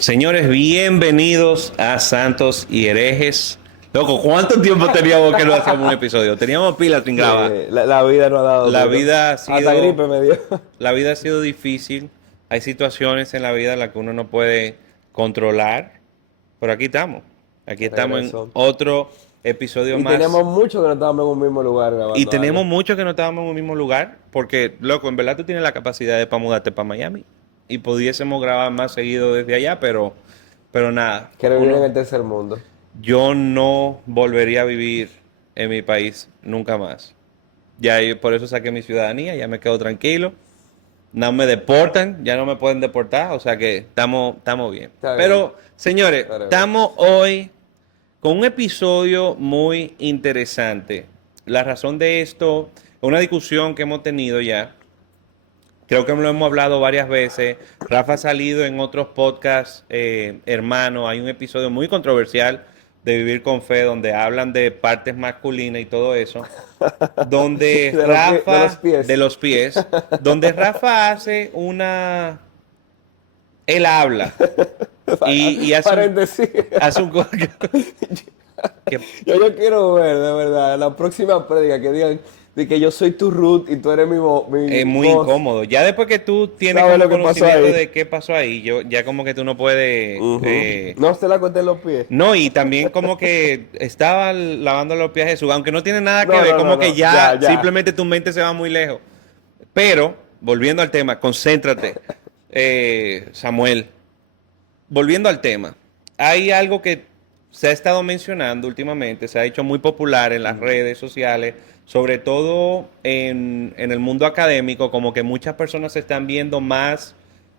Señores, bienvenidos a Santos y Herejes. Loco, ¿cuánto tiempo teníamos que no hacíamos un episodio? Teníamos pilas sin grabar. La vida no ha dado La duro. vida ha Hasta gripe sido, me dio. la vida ha sido difícil. Hay situaciones en la vida en las que uno no puede controlar. Pero aquí estamos. Aquí De estamos en regreso. otro episodio Y más. tenemos mucho que no estábamos en un mismo lugar Y grabando tenemos algo. mucho que no estábamos en un mismo lugar. Porque, loco, en verdad tú tienes la capacidad de para mudarte para Miami. Y pudiésemos grabar más seguido desde allá, pero nada. Quiero vivir en el tercer mundo. Yo no volvería a vivir en mi país nunca más. Por eso saqué mi ciudadanía, ya me quedo tranquilo. No me deportan, ya no me pueden deportar, o sea que estamos bien. Está bien. Pero, señores, Está bien. estamos hoy con un episodio muy interesante. La razón de esto es una discusión que hemos tenido ya. Creo que lo hemos hablado varias veces. Rafa ha salido en otros podcasts, hermano. Hay un episodio muy controversial de Vivir con Fe, donde hablan de partes masculinas y todo eso. Donde De los Rafa, pies. de los pies, donde Rafa hace él habla y Paréntesis. hace un, que Yo quiero ver, de verdad, la próxima prédica que digan de que yo soy tu root y tú eres mi es muy voz. incómodo. Ya después que tú tienes ¿Sabes como lo que pasó conocimiento ahí? de qué pasó ahí, ya como que tú no puedes. Ujú. No se la conté en los pies. No, y también como que estaba lavando los pies a Jesús, aunque no tiene nada que No, ver, no, como no, que no. Ya, ya ya. simplemente tu mente se va muy lejos. Pero, volviendo al tema, concéntrate, Samuel. Volviendo al tema, hay algo que se ha estado mencionando últimamente, se ha hecho muy popular en las redes sociales, sobre todo en el mundo académico, como que muchas personas se están viendo más,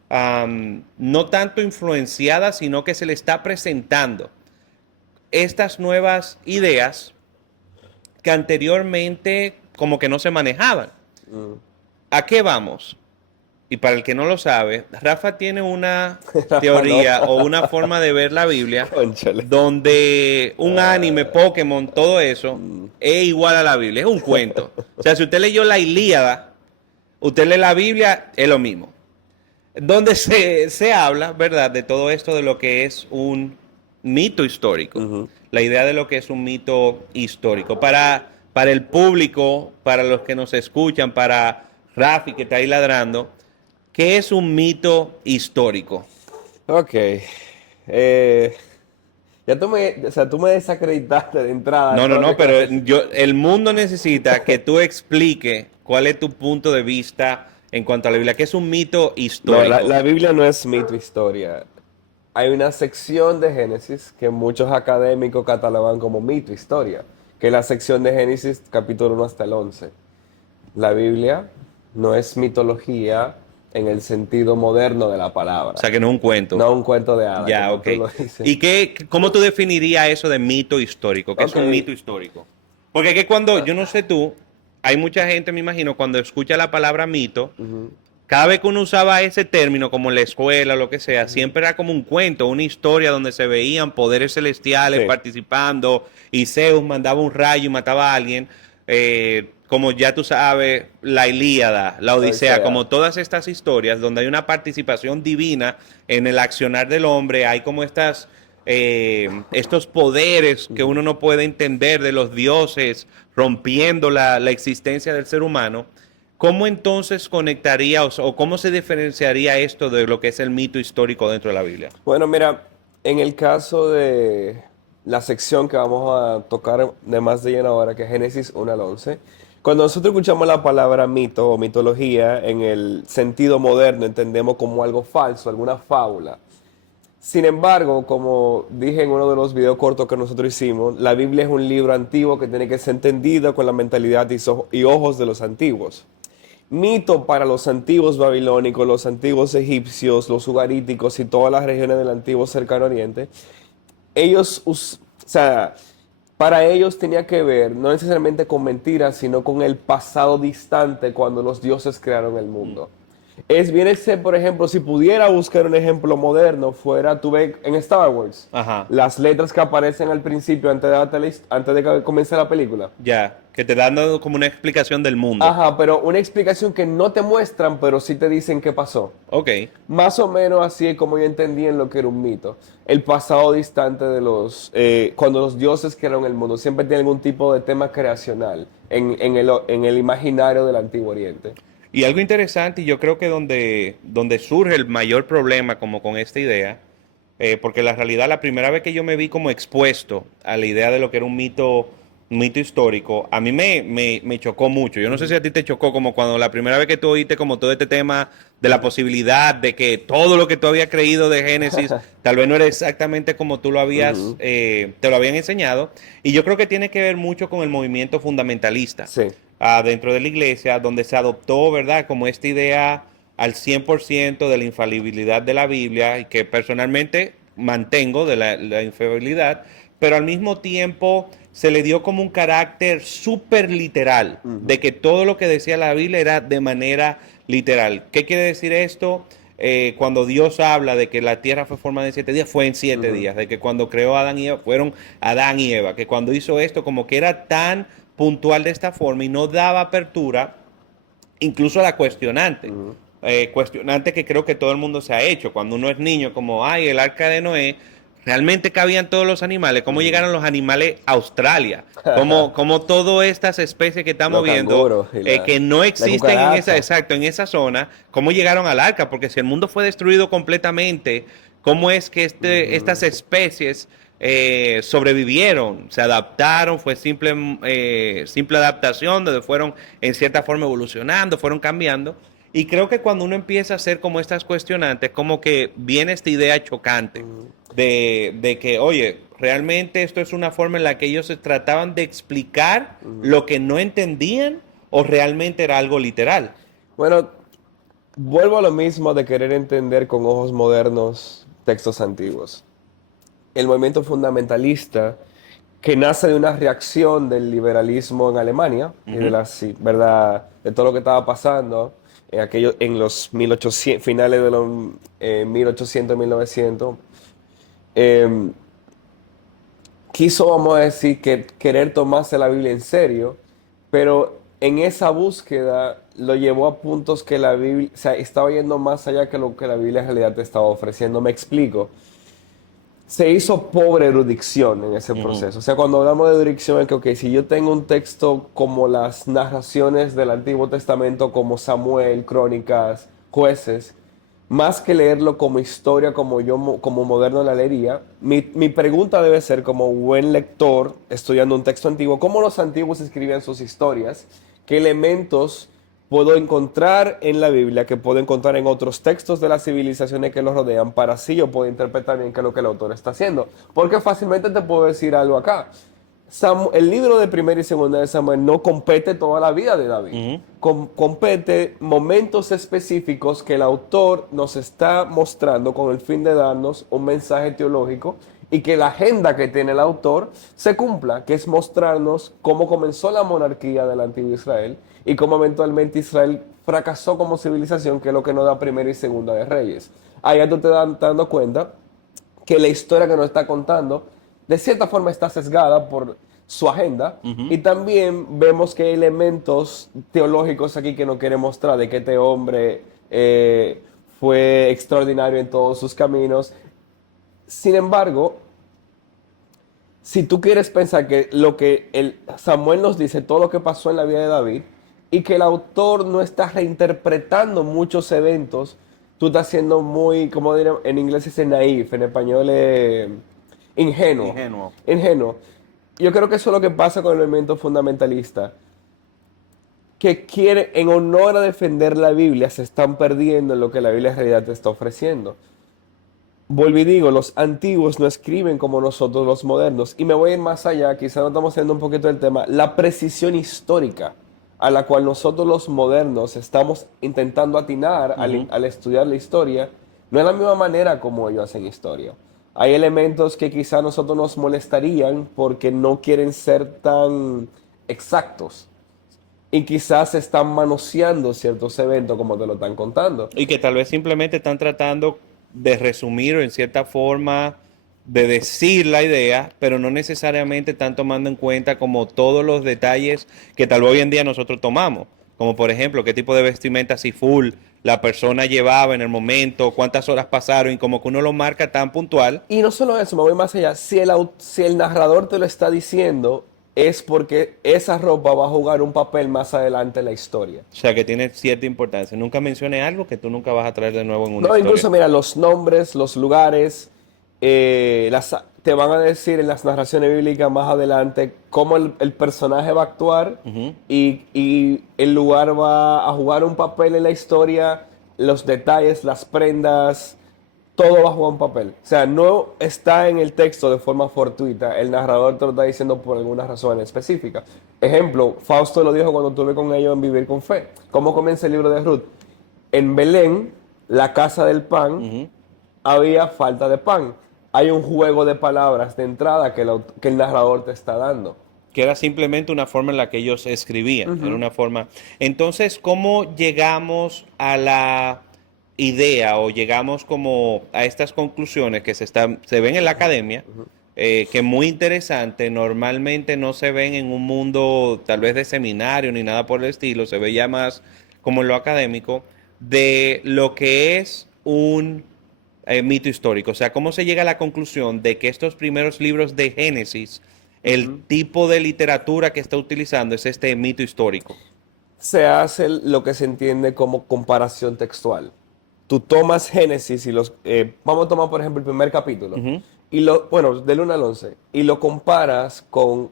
no tanto influenciadas, sino que se le está presentando estas nuevas ideas que anteriormente como que no se manejaban. Mm. ¿A qué vamos? Y para el que no lo sabe, Rafa tiene una Rafa, no. teoría o una forma de ver la Biblia Cónchale. donde un anime, Pokémon, todo eso es igual a la Biblia, es un cuento. O sea, si usted leyó la Ilíada, usted lee la Biblia, es lo mismo. Donde se habla, ¿verdad?, de todo esto de lo que es un mito histórico. Ujú. La idea de lo que es un mito histórico. Para el público, para los que nos escuchan, para Rafi que está ahí ladrando, ¿qué es un mito histórico? Ok. Ya tú me desacreditaste de entrada. No, no, todo lo no, que pero acabas de decir. el mundo necesita que tú expliques cuál es tu punto de vista en cuanto a la Biblia, que es un mito No, histórico. la Biblia no es mito historia. Hay una sección de Génesis que muchos académicos catalogan como mito historia, que es la sección de Génesis capítulo 1 hasta el 11. La Biblia no es mitología en el sentido moderno de la O palabra. sea, que no es un cuento. No un cuento de hadas, Ya, como ok. tú lo dices. ¿Y cómo tú definirías eso de mito histórico? ¿Qué es Ok. un mito histórico? Porque es que cuando, yo no sé tú, hay mucha gente, me imagino, cuando escucha la palabra mito, Ujú. cada vez que uno usaba ese término, como en la escuela o lo que sea, siempre era como un cuento, una historia donde se veían poderes celestiales Sí. participando y Zeus mandaba un rayo y mataba a alguien. Como ya tú sabes, la Ilíada, la Odisea, Odisea. como todas estas historias donde hay una participación divina en el accionar del hombre, hay como estos poderes que uno no puede entender de los dioses rompiendo la existencia del ser humano. ¿Cómo entonces conectaría o cómo se diferenciaría esto de lo que es el mito histórico dentro de la Biblia? Bueno, mira, en el caso de la sección que vamos a tocar de más de lleno ahora, que es Génesis 1 al 11, cuando nosotros escuchamos la palabra mito o mitología en el sentido moderno, entendemos como algo falso, alguna fábula. Sin embargo, como dije en uno de los videos cortos que nosotros hicimos, la Biblia es un libro antiguo que tiene que ser entendido con la mentalidad y ojos de los antiguos. Mito para los antiguos babilónicos, los antiguos egipcios, los ugaríticos y todas las regiones del antiguo cercano oriente, o sea, para ellos tenía que ver no necesariamente con mentiras, sino con el pasado distante cuando los dioses crearon el mundo. Viene a ser, por ejemplo, si pudiera buscar un ejemplo moderno, fuera, tú ves en Star Wars, Ajá. las letras que aparecen al principio antes de que comience la película. Ya, que te dan como una explicación del mundo. Ajá, pero una explicación que no te muestran, pero sí te dicen qué pasó. Ok. Más o menos así es como yo entendí en lo que era un mito. El pasado distante de cuando los dioses crearon el mundo, siempre tiene algún tipo de tema creacional en el imaginario del Antiguo Oriente. Y algo interesante, y yo creo que donde surge el mayor problema como con esta idea, porque la realidad, la primera vez que yo me vi como expuesto a la idea de lo que era un mito histórico, a mí me chocó mucho. Yo no sé si a ti te chocó como cuando la primera vez que tú oíste como todo este tema de la posibilidad de que todo lo que tú habías creído de Génesis tal vez no era exactamente como tú lo habías, Ujú. te lo habían enseñado. Y yo creo que tiene que ver mucho con el movimiento fundamentalista Sí. dentro de la iglesia, donde se adoptó, ¿verdad?, como esta idea al 100% de la infalibilidad de la Biblia, y que personalmente mantengo de la infalibilidad, pero al mismo tiempo se le dio como un carácter súper literal, de Ujú. que todo lo que decía la Biblia era de manera literal. ¿Qué quiere decir esto? Cuando Dios habla de que la tierra fue formada en 7 días, fue en siete Ujú. días, de que cuando creó a Adán y Eva, fueron Adán y Eva, que cuando hizo esto, como que era tan puntual de esta forma y no daba apertura incluso a la cuestionante. Ujú. Cuestionante que creo que todo el mundo se ha hecho. Cuando uno es niño, como, ay, el arca de Noé, ¿realmente cabían todos los animales? ¿Cómo Ujú. llegaron los animales a Australia? ¿Cómo todas estas especies que estamos Los viendo, canguros y que no la existen en esa, cucaracha. exacto, en esa zona, cómo llegaron al arca? Porque si el mundo fue destruido completamente, ¿cómo es que estas Ujú. especies sobrevivieron, se adaptaron, fue simple adaptación, donde fueron en cierta forma evolucionando, fueron cambiando? Y creo que cuando uno empieza a hacer como estas cuestionantes, como que viene esta idea chocante Ujú. de que, oye, realmente esto es una forma en la que ellos se trataban de explicar Ujú. lo que no entendían o realmente era algo literal. Bueno, vuelvo a lo mismo de querer entender con ojos modernos textos antiguos. El movimiento fundamentalista que nace de una reacción del liberalismo en Alemania y de Ujú. sí, verdad, de todo lo que estaba pasando en los 1800, finales de los 1800, 1900, eh, quiso, vamos a decir, que querer tomarse la Biblia en serio, pero en esa búsqueda lo llevó a puntos que la Biblia, o sea, estaba yendo más allá que lo que la Biblia en realidad te estaba ofreciendo. Me explico. Se hizo pobre erudición en ese Ujú. proceso. O sea, cuando hablamos de erudición es que, ok, si yo tengo un texto como las narraciones del Antiguo Testamento, como Samuel, Crónicas, Jueces, más que leerlo como historia, como moderno la leería, mi pregunta debe ser, como buen lector, estudiando un texto antiguo, ¿cómo los antiguos escribían sus historias? ¿Qué elementos puedo encontrar en la Biblia, que puedo encontrar en otros textos de las civilizaciones que los rodean, para así yo puedo interpretar bien qué es lo que el autor está haciendo? Porque fácilmente te puedo decir algo acá. El libro de Primera y Segunda de Samuel no compete toda la vida de David. Ujú. Compete momentos específicos que el autor nos está mostrando con el fin de darnos un mensaje teológico y que la agenda que tiene el autor se cumpla, que es mostrarnos cómo comenzó la monarquía del antiguo Israel y cómo eventualmente Israel fracasó como civilización, que es lo que nos da Primera y Segunda de Reyes. Ahí ya tú te das dando cuenta que la historia que nos está contando de cierta forma está sesgada por su agenda, Ujú. y también vemos que hay elementos teológicos aquí que nos quiere mostrar de que este hombre fue extraordinario en todos sus caminos. Sin embargo, si tú quieres pensar que lo que Samuel nos dice, todo lo que pasó en la vida de David, y que el autor no está reinterpretando muchos eventos, tú estás siendo muy, como diría, en inglés es naif, en español es ingenuo. Ingenuo. Ingenuo. Yo creo que eso es lo que pasa con el movimiento fundamentalista, que quiere, en honor a defender la Biblia, se están perdiendo en lo que la Biblia en realidad te está ofreciendo. Vuelvo y digo, los antiguos no escriben como nosotros los modernos. Y me voy a ir más allá, quizá no estamos haciendo un poquito del tema, la precisión histórica a la cual nosotros los modernos estamos intentando atinar Ujú. al estudiar la historia, no es la misma manera como ellos hacen historia. Hay elementos que quizá a nosotros nos molestarían porque no quieren ser tan exactos. y quizás están manoseando ciertos eventos como te lo están contando. Y que tal vez simplemente están tratando de resumir o en cierta forma de decir la idea, pero no necesariamente están tomando en cuenta como todos los detalles que tal vez hoy en día nosotros tomamos. Como por ejemplo, qué tipo de vestimenta así full la persona llevaba en el momento, cuántas horas pasaron y como que uno lo marca tan puntual. Y no solo eso, me voy más allá. Si el narrador te lo está diciendo, es porque esa ropa va a jugar un papel más adelante en la historia. O sea, que tiene cierta importancia. Nunca mencione algo que tú nunca vas a traer de nuevo en una No, historia. incluso mira, los nombres, los lugares, te van a decir en las narraciones bíblicas más adelante cómo el personaje va a actuar Ujú. y el lugar va a jugar un papel en la historia, los detalles, las prendas, todo va a jugar un papel. O sea, no está en el texto de forma fortuita, el narrador te lo está diciendo por alguna razón específica. Ejemplo, Fausto lo dijo cuando estuve con ellos en Vivir con Fe. ¿Cómo comienza el libro de Ruth? En Belén, la casa del pan, Ujú. había falta de pan. Hay un juego de palabras de entrada que el narrador te está dando. Que era simplemente una forma en la que ellos escribían, era Ujú. una forma. Entonces, ¿cómo llegamos a la idea o llegamos como a estas conclusiones que se ven en la academia, que muy interesante, normalmente no se ven en un mundo tal vez de seminario ni nada por el estilo, se ve ya más como en lo académico, de lo que es un mito histórico? O sea, ¿cómo se llega a la conclusión de que estos primeros libros de Génesis, el Ujú. tipo de literatura que está utilizando es este mito histórico? Se hace lo que se entiende como comparación textual. Tú tomas Génesis y vamos a tomar por ejemplo el primer capítulo, Ujú. bueno, del 1 al 11, y lo comparas con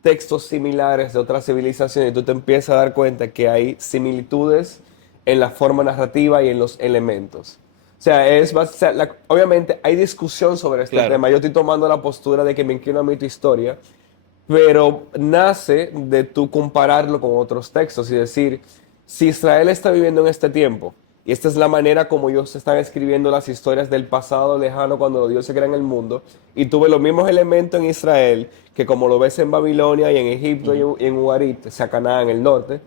textos similares de otras civilizaciones y tú te empiezas a dar cuenta que hay similitudes en la forma narrativa y en los elementos. O sea, obviamente hay discusión sobre este Claro. tema. Yo estoy tomando la postura de que me inclino a mi tu historia, pero nace de tú compararlo con otros textos y decir, si Israel está viviendo en este tiempo, y esta es la manera como ellos están escribiendo las historias del pasado lejano cuando Dios se crea en el mundo, y tuve los mismos elementos en Israel que como lo ves en Babilonia y en Egipto Ujú. y en Ugarit, o sea, Canaán, en el norte,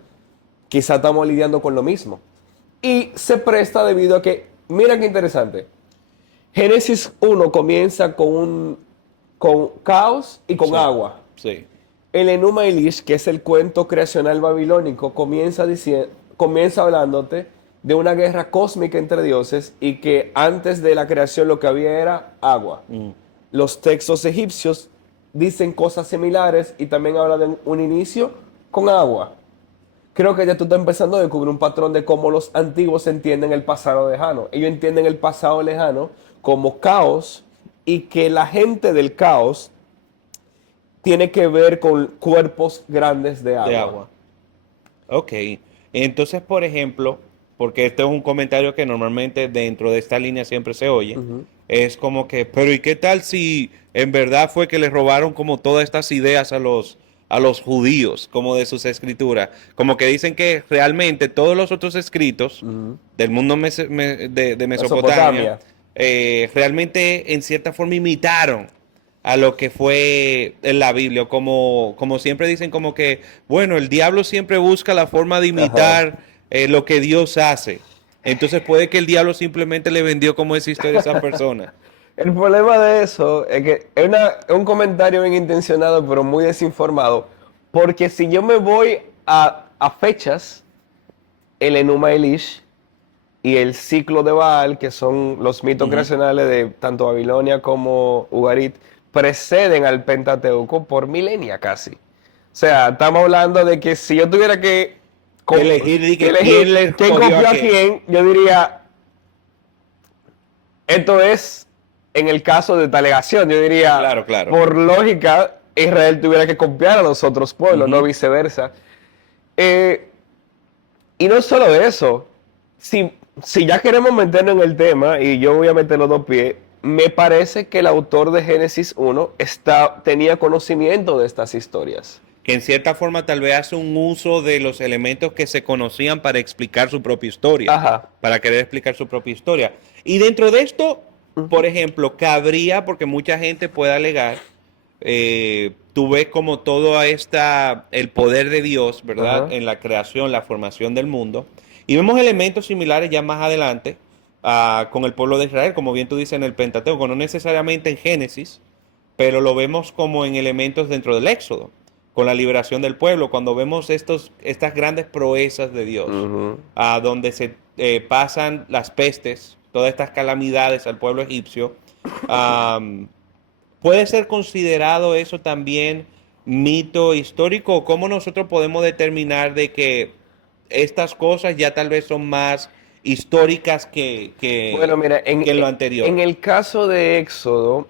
quizá estamos lidiando con lo mismo. Y se presta debido a que, mira qué interesante, Génesis 1 comienza con caos y con Sí, agua. sí. El Enuma Elish, que es el cuento creacional babilónico, comienza hablándote de una guerra cósmica entre dioses y que antes de la creación lo que había era agua. Mm. Los textos egipcios dicen cosas similares y también habla de un inicio con agua. Creo que ya tú estás empezando a descubrir un patrón de cómo los antiguos entienden el pasado lejano. Ellos entienden el pasado lejano como caos y que la gente del caos tiene que ver con cuerpos grandes de De agua. agua. Ok. Entonces, por ejemplo, porque este es un comentario que normalmente dentro de esta línea siempre se oye, Ujú. es como que, pero ¿y qué tal si en verdad fue que les robaron como todas estas ideas a los judíos, como de sus escrituras? Como que dicen que realmente todos los otros escritos Ujú. del mundo de Mesopotamia Mesopotamia. realmente en cierta forma imitaron a lo que fue en la Biblia, como siempre dicen, como que, bueno, el diablo siempre busca la forma de Ajá. imitar lo que Dios hace. Entonces puede que el diablo simplemente le vendió como esa historia a esa persona. El problema de eso es que es un comentario bien intencionado, pero muy desinformado. Porque si yo me voy a fechas, el Enuma Elish y el ciclo de Baal, que son los mitos Ujú. creacionales de tanto Babilonia como Ugarit, preceden al Pentateuco por milenia casi. O sea, estamos hablando de que si yo tuviera com- Elegir, di que que quién elegir le quién escogió a copió a qué. quién, yo diría, esto es en el caso de esta alegación, yo diría, Claro, claro. por lógica, Israel tuviera que copiar a los otros pueblos, no Ujú. viceversa. Eh, y no solo eso, si ya queremos meternos en el tema, y yo voy a meter los dos pies, me parece que el autor de Génesis 1 tenía conocimiento de estas historias. Que en cierta forma tal vez hace un uso de los elementos que se conocían para explicar su propia historia, Ajá. para querer explicar su propia historia. Y dentro de esto, por ejemplo, cabría, porque mucha gente puede alegar, tú ves como el poder de Dios, ¿verdad? Ajá. En la creación, la formación del mundo. Y vemos elementos similares ya más adelante con el pueblo de Israel, como bien tú dices en el Pentateuco, no necesariamente en Génesis, pero lo vemos como en elementos dentro del Éxodo, con la liberación del pueblo, cuando vemos estas grandes proezas de Dios, Ujú. donde se pasan las pestes, todas estas calamidades al pueblo egipcio. am, ¿Puede ser considerado eso también mito histórico? ¿Cómo nosotros podemos determinar de que estas cosas ya tal vez son más históricas Bueno, mira, que en lo anterior? en el caso de Éxodo,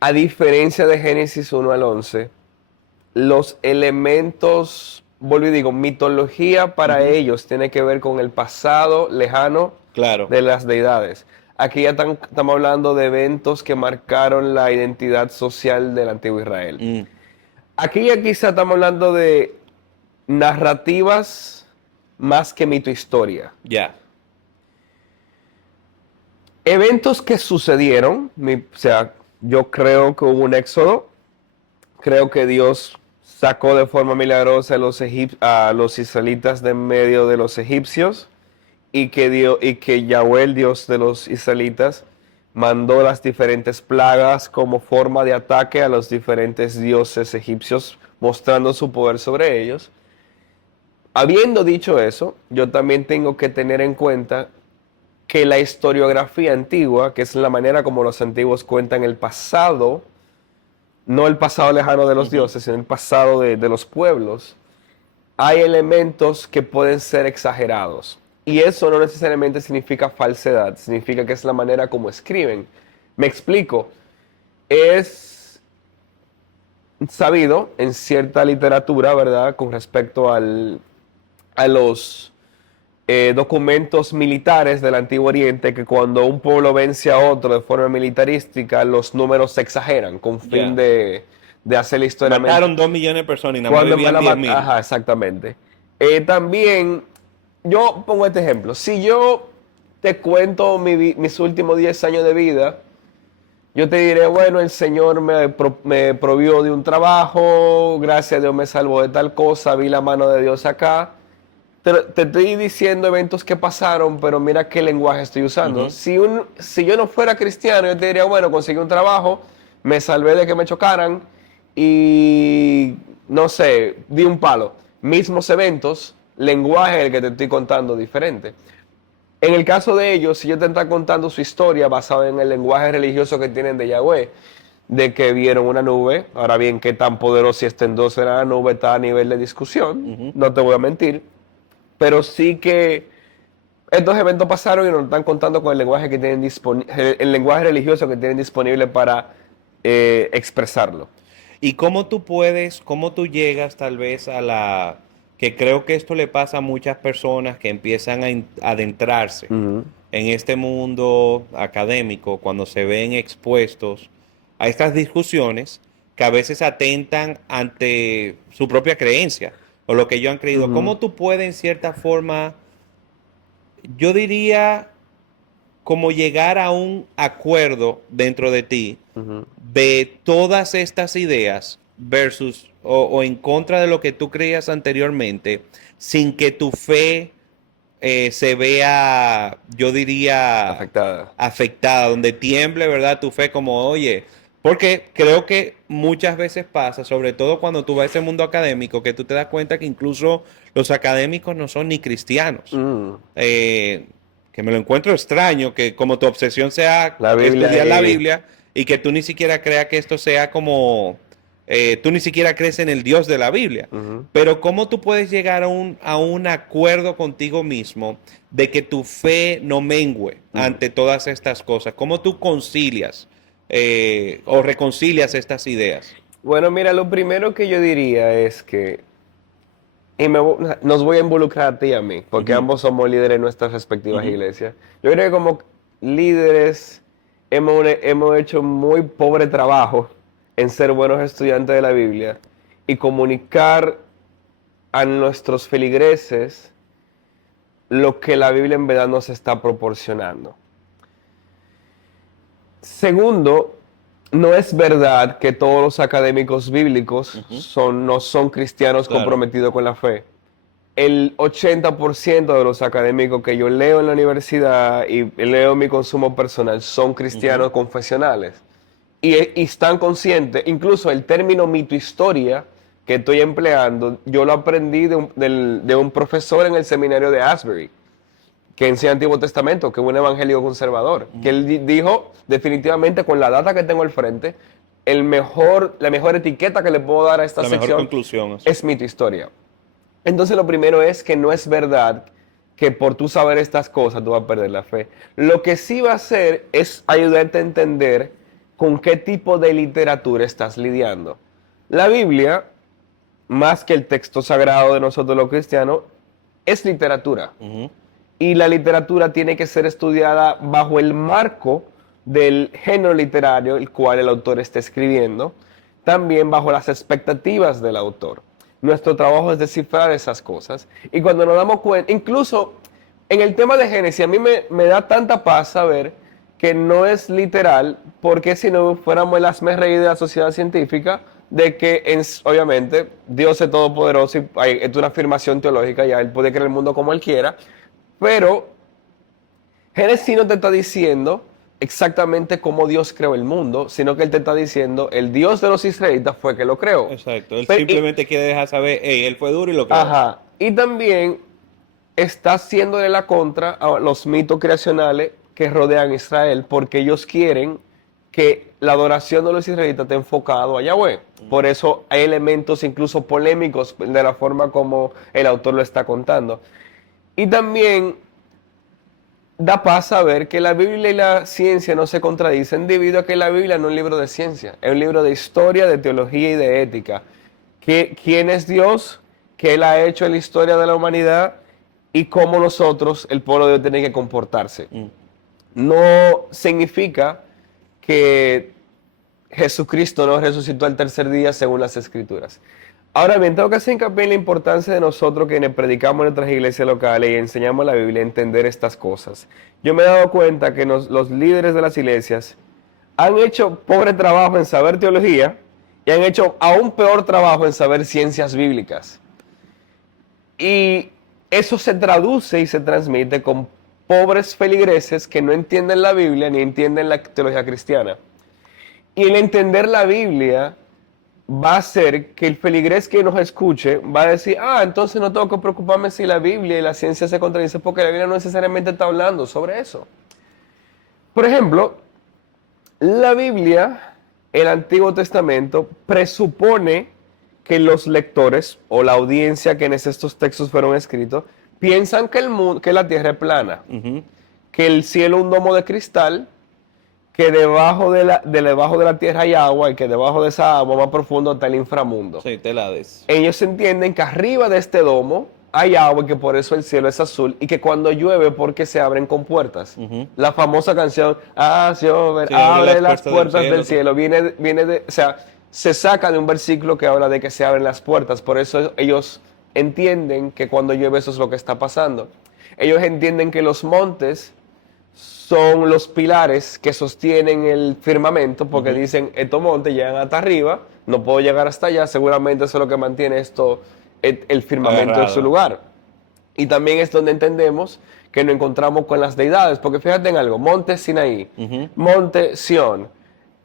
a diferencia de Génesis 1 al 11, los elementos, vuelvo y digo, mitología para Ujú. ellos tiene que ver con el pasado lejano Claro. de las deidades. Aquí ya estamos hablando de eventos que marcaron la identidad social del antiguo Israel. Mm, Aquí ya quizá estamos hablando de narrativas más que mito historia. ya. Eventos que sucedieron, o sea, yo creo que hubo un éxodo, creo que Dios sacó de forma milagrosa a los israelitas de en medio de los egipcios y que Yahweh, el Dios de los israelitas, mandó las diferentes plagas como forma de ataque a los diferentes dioses egipcios, mostrando su poder sobre ellos. Habiendo dicho eso, yo también tengo que tener en cuenta que la historiografía antigua, que es la manera como los antiguos cuentan el pasado, no el pasado lejano de los Ujú. dioses, sino el pasado de los pueblos, hay elementos que pueden ser exagerados. Y eso no necesariamente significa falsedad, significa que es la manera como escriben. Me explico. Es sabido en cierta literatura, ¿verdad?, con respecto a los documentos militares del Antiguo Oriente, que cuando un pueblo vence a otro de forma militarística, los números se exageran con fin Ya. de hacer la historia. Mataron 2 millones de personas y nada más Cuando me vivían la 10.000. Ajá, exactamente. También, yo pongo este ejemplo. Si yo te cuento mis últimos 10 años de vida, yo te diré, bueno, el Señor me provió de un trabajo, gracias a Dios me salvó de tal cosa, vi la mano de Dios acá. Te estoy diciendo eventos que pasaron, pero mira qué lenguaje estoy usando. Ujú. Si yo no fuera cristiano, yo te diría, bueno, conseguí un trabajo, me salvé de que me chocaran y, no sé, di un palo. Mismos eventos, lenguaje en el que te estoy contando diferente. En el caso de ellos, si ellos te están contando su historia basada en el lenguaje religioso que tienen de Yahweh, de que vieron una nube, ahora bien, qué tan poderoso y estendosa era la nube está a nivel de discusión, Ujú. no te voy a mentir, pero sí que estos eventos pasaron y nos están contando con el lenguaje que tienen el lenguaje religioso que tienen disponible para expresarlo. ¿Y cómo tú llegas tal vez que creo que esto le pasa a muchas personas que empiezan adentrarse Ujú. en este mundo académico cuando se ven expuestos a estas discusiones que a veces atentan ante su propia creencia o lo que ellos han creído? Ujú. ¿Cómo tú puedes en cierta forma, yo diría, como llegar a un acuerdo dentro de ti Ujú. de todas estas ideas versus o en contra de lo que tú creías anteriormente, sin que tu fe se vea, yo diría, Afectada. afectada, donde tiemble, ¿verdad? Tu fe como, oye, porque creo que muchas veces pasa, sobre todo cuando tú vas a ese mundo académico, que tú te das cuenta que incluso los académicos no son ni cristianos. Mm. Eh, que me lo encuentro extraño, que como tu obsesión sea La Biblia estudiar la y... Biblia y que tú ni siquiera creas que esto sea como, tú ni siquiera crees en el Dios de la Biblia. Ujú. Pero ¿cómo tú puedes llegar a un acuerdo contigo mismo de que tu fe no mengüe Mm. ante todas estas cosas? ¿Cómo tú concilias o reconcilias estas ideas? Bueno, mira, lo primero que yo diría es que, nos voy a involucrar a ti y a mí, porque Ujú. ambos somos líderes en nuestras respectivas Ujú. iglesias. Yo creo que como líderes hemos hecho muy pobre trabajo en ser buenos estudiantes de la Biblia y comunicar a nuestros feligreses lo que la Biblia en verdad nos está proporcionando. Segundo, no es verdad que todos los académicos bíblicos no son cristianos Claro. comprometidos con la fe. El 80% de los académicos que yo leo en la universidad y leo en mi consumo personal son cristianos confesionales. Y están conscientes, incluso el término mito-historia que estoy empleando, yo lo aprendí de un profesor en el seminario de Asbury, que enseña Antiguo Testamento, que es un evangelio conservador, que él dijo definitivamente con la data que tengo al frente, la mejor etiqueta que le puedo dar a esta La mejor sección conclusión. es mito-historia. Entonces lo primero es que no es verdad que por tú saber estas cosas tú vas a perder la fe. Lo que sí va a hacer es ayudarte a entender con qué tipo de literatura estás lidiando. La Biblia, más que el texto sagrado de nosotros los cristianos, es literatura. Y la literatura tiene que ser estudiada bajo el marco del género literario el cual el autor está escribiendo, también bajo las expectativas del autor. Nuestro trabajo es descifrar esas cosas. Y cuando nos damos cuenta, incluso en el tema de Génesis, a mí me da tanta paz saber que no es literal, porque si no fuéramos el hazmerreír de la sociedad científica, de que obviamente Dios es todopoderoso y es una afirmación teológica, ya Él puede crear el mundo como Él quiera, pero Génesis no te está diciendo exactamente cómo Dios creó el mundo, sino que Él te está diciendo, el Dios de los israelitas fue que lo creó. Exacto. Él Pero- simplemente quiere dejar saber, hey, él fue duro y lo creó. Ajá. Y también está haciéndole la contra a los mitos creacionales que rodean a Israel, porque ellos quieren que la adoración de los israelitas esté enfocado a Yahweh. Por eso hay elementos incluso polémicos de la forma como el autor lo está contando. Y también da paz saber que la Biblia y la ciencia no se contradicen debido a que la Biblia no es un libro de ciencia, es un libro de historia, de teología y de ética. ¿Quién es Dios? ¿Qué Él ha hecho en la historia de la humanidad? Y cómo nosotros, el pueblo de Dios, tiene que comportarse. No significa que Jesucristo no resucitó al tercer día según las Escrituras. Ahora bien, tengo que hacer hincapié en la importancia de nosotros quienes predicamos en nuestras iglesias locales y enseñamos la Biblia a entender estas cosas. Yo me he dado cuenta que los líderes de las iglesias han hecho pobre trabajo en saber teología y han hecho aún peor trabajo en saber ciencias bíblicas. Y eso se traduce y se transmite con pobres feligreses que no entienden la Biblia ni entienden la teología cristiana. Y el entender la Biblia va a hacer que el feligrés que nos escuche va a decir, entonces no tengo que preocuparme si la Biblia y la ciencia se contradicen, porque la Biblia no necesariamente está hablando sobre eso. Por ejemplo, la Biblia, el Antiguo Testamento, presupone que los lectores o la audiencia que en estos textos fueron escritos piensan que la tierra es plana, que el cielo es un domo de cristal, que debajo de la tierra hay agua y que debajo de esa agua más profundo está el inframundo. Sí, te la des. Ellos entienden que arriba de este domo hay agua y que por eso el cielo es azul y que cuando llueve porque se abren compuertas. La famosa canción, llueve, Sí, abre las puertas del cielo, viene de, o sea, se saca de un versículo que habla de que se abren las puertas. Por eso ellos entienden que cuando llueve eso es lo que está pasando. Ellos entienden que los montes son los pilares que sostienen el firmamento, porque dicen, estos montes llegan hasta arriba, no puedo llegar hasta allá, seguramente eso es lo que mantiene el firmamento Agarrado. en su lugar. Y también es donde entendemos que nos encontramos con las deidades, porque fíjate en algo, monte Sinaí, monte Sión,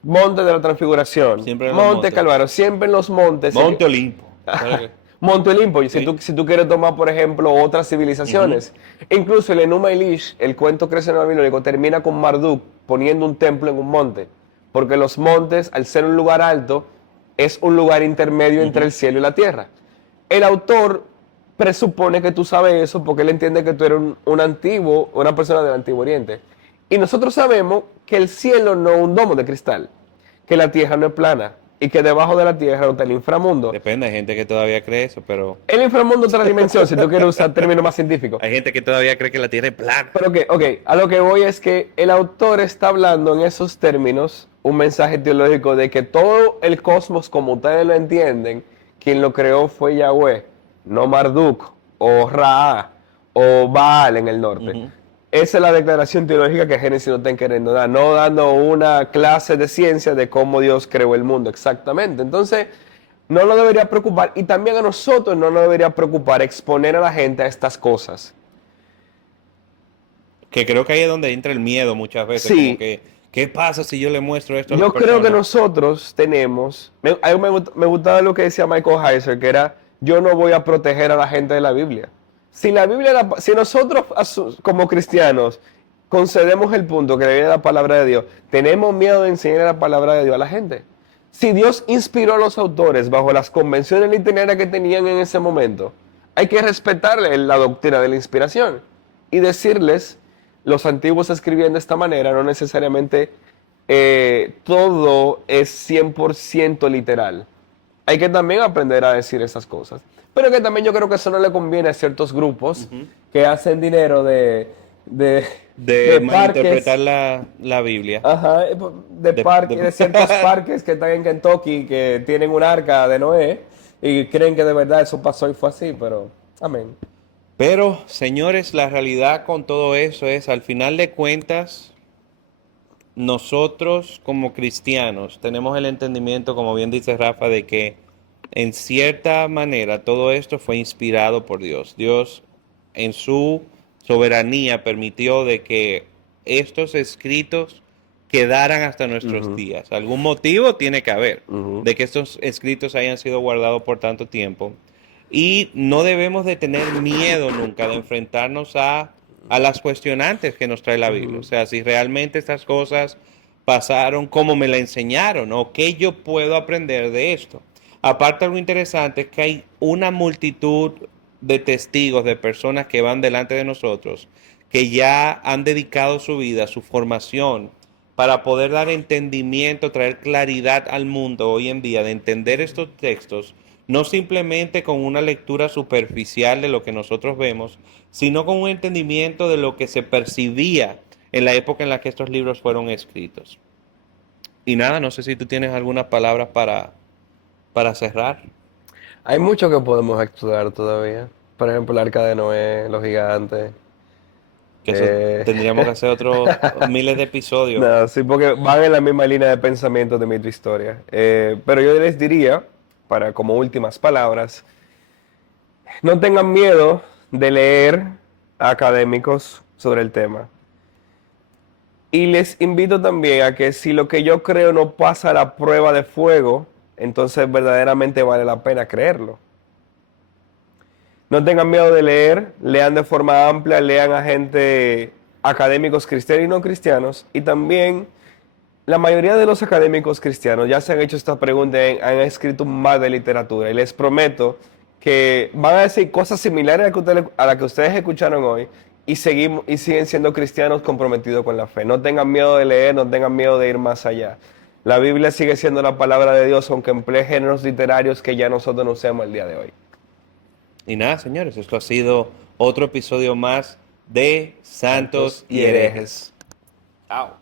monte de la Transfiguración, Siempre en los monte montes. Calvario, siempre en los montes. Monte Olimpo. ¿Sabes qué? Monte Olimpo, y Sí. si tú quieres tomar, por ejemplo, otras civilizaciones. Incluso el Enuma Elish, el cuento creacional babilónico, termina con Marduk poniendo un templo en un monte. Porque los montes, al ser un lugar alto, es un lugar intermedio entre el cielo y la tierra. El autor presupone que tú sabes eso porque él entiende que tú eres una persona del Antiguo Oriente. Y nosotros sabemos que el cielo no es un domo de cristal, que la tierra no es plana y que debajo de la tierra está el inframundo. Depende, hay gente que todavía cree eso, pero El inframundo es otra dimensión, si tú quieres usar términos más científicos. hay gente que todavía cree que la Tierra es plana. Pero ok, a lo que voy es que el autor está hablando en esos términos un mensaje teológico de que todo el cosmos, como ustedes lo entienden, quien lo creó fue Yahweh, no Marduk, o Ra, o Baal en el norte. esa es la declaración teológica que Génesis no está queriendo dar, no dando una clase de ciencia de cómo Dios creó el mundo exactamente. Entonces, no nos debería preocupar, y también a nosotros no nos debería preocupar exponer a la gente a estas cosas. Que creo que ahí es donde entra el miedo muchas veces, Sí, como que, ¿qué pasa si yo le muestro esto a las yo creo que personas? nosotros tenemos, a mí me gustaba lo que decía Michael Heiser, que era, yo no voy a proteger a la gente de la Biblia. Si la Biblia, si nosotros como cristianos concedemos el punto que le viene la palabra de Dios, tenemos miedo de enseñar la palabra de Dios a la gente. Si Dios inspiró a los autores bajo las convenciones literarias que tenían en ese momento, hay que respetarle la doctrina de la inspiración y decirles, los antiguos escribían de esta manera, no necesariamente todo es 100% literal. Hay que también aprender a decir esas cosas. Pero que también yo creo que eso no le conviene a ciertos grupos que hacen dinero de, De de parques. malinterpretar la Biblia. Ajá, de ciertos parques que están en Kentucky que tienen un arca de Noé y creen que de verdad eso pasó y fue así, pero amén. Pero, señores, la realidad con todo eso es, al final de cuentas, nosotros como cristianos tenemos el entendimiento, como bien dice Rafa, de que en cierta manera todo esto fue inspirado por Dios. Dios en su soberanía permitió de que estos escritos quedaran hasta nuestros días. Algún motivo tiene que haber de que estos escritos hayan sido guardados por tanto tiempo. Y no debemos de tener miedo nunca de enfrentarnos a las cuestionantes que nos trae la Biblia. O sea, si realmente estas cosas pasaron como me la enseñaron, o qué yo puedo aprender de esto. Aparte, algo interesante es que hay una multitud de testigos, de personas que van delante de nosotros, que ya han dedicado su vida, su formación, para poder dar entendimiento, traer claridad al mundo hoy en día, de entender estos textos, no simplemente con una lectura superficial de lo que nosotros vemos, sino con un entendimiento de lo que se percibía en la época en la que estos libros fueron escritos. Y nada, no sé si tú tienes algunas palabras para cerrar. Hay mucho que podemos estudiar todavía. Por ejemplo, el arca de Noé, los gigantes. Que eso eh, tendríamos que hacer otros miles de episodios. No, sí, porque van en la misma línea de pensamiento de mi historia. Pero yo les diría, para como últimas palabras, no tengan miedo de leer a académicos sobre el tema. Y les invito también a que si lo que yo creo no pasa la prueba de fuego, entonces verdaderamente vale la pena creerlo. No tengan miedo de leer, lean de forma amplia, lean a gente, académicos cristianos y no cristianos, y también la mayoría de los académicos cristianos ya se han hecho esta pregunta, han escrito más de literatura, y les prometo que van a decir cosas similares a la que ustedes escucharon hoy, y siguen siendo cristianos comprometidos con la fe. No tengan miedo de leer, no tengan miedo de ir más allá. La Biblia sigue siendo la palabra de Dios, aunque emplee géneros literarios que ya nosotros no usamos el día de hoy. Y nada, señores, esto ha sido otro episodio más de Santos y Herejes. Chao.